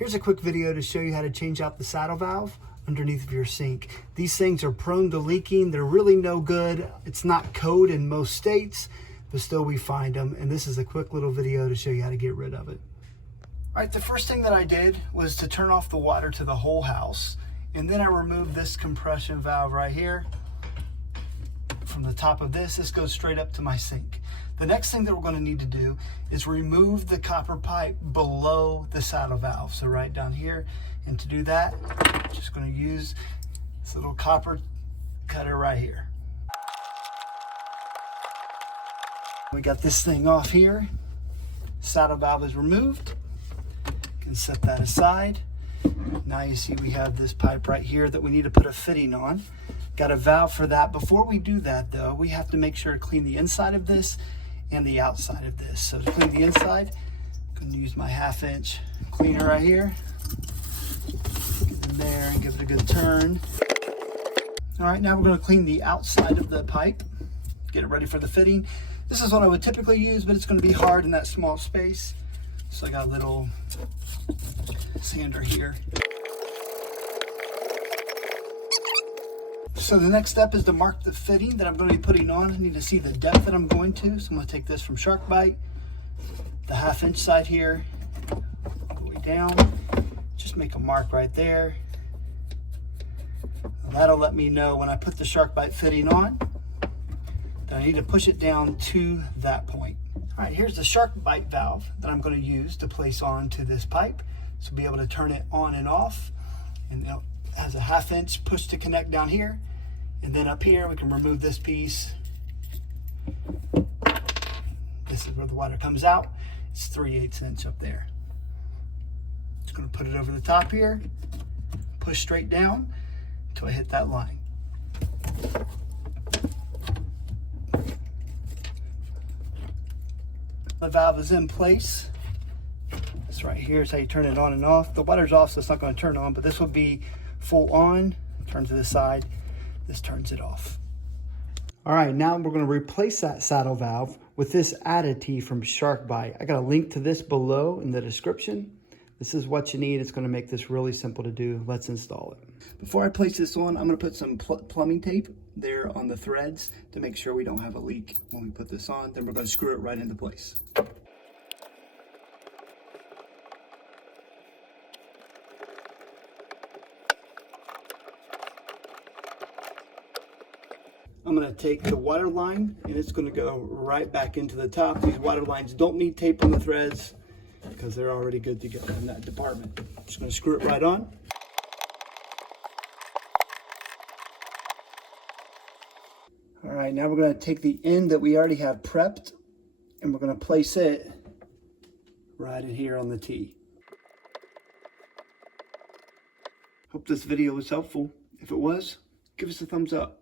Here's a quick video to show you how to change out the saddle valve underneath of your sink. These things are prone to leaking. They're really no good. It's not code in most states, but still we find them. And this is a quick little video to show you how to get rid of it. All right, the first thing that I did was to turn off the water to the whole house. And then I removed this compression valve right here. From the top of this goes straight up to my sink. The next thing that we're going to need to do is remove the copper pipe below the saddle valve. So right down here, and to do that, I'm just going to use this little copper cutter right here. We got this thing off here. Saddle valve is removed. You can set that aside. Now you see we have this pipe right here that we need to put a fitting on. Got a valve for that. Before we do that though, we have to make sure to clean the inside of this and the outside of this. So to clean the inside, I'm going to use my 1/2 inch cleaner right here. Get in there and give it a good turn. All right, now we're going to clean the outside of the pipe. Get it ready for the fitting. This is what I would typically use, but it's going to be hard in that small space. So I got a little sander here. So the next step is to mark the fitting that I'm going to be putting on. I need to see the depth that I'm going to. So I'm going to take this from SharkBite, the 1/2 inch side here, all the way down. Just make a mark right there. That'll let me know when I put the SharkBite fitting on that I need to push it down to that point. All right, here's the SharkBite valve that I'm going to use to place onto this pipe. So be able to turn it on and off. And it has a 1/2 inch push to connect down here. And then up here, we can remove this piece. This is where the water comes out. It's 3/8 inch up there. Just gonna put it over the top here, push straight down until I hit that line. The valve is in place. This right here is how you turn it on and off. The water's off, so it's not going to turn on, but this will be full on. Turn to the side. This turns it off. All right, now we're going to replace that saddle valve with this additive from SharkBite. I got a link to this below in the description. This is what you need. It's going to make this really simple to do. Let's install it. Before I place this on, I'm going to put some plumbing tape there on the threads to make sure we don't have a leak when we put this on. Then we're going to screw it right into place. I'm going to take the water line and it's going to go right back into the top. These water lines don't need tape on the threads because they're already good to go in that department. Just going to screw it right on. All right, now we're going to take the end that we already have prepped and we're going to place it right in here on the T. Hope this video was helpful. If it was, give us a thumbs up.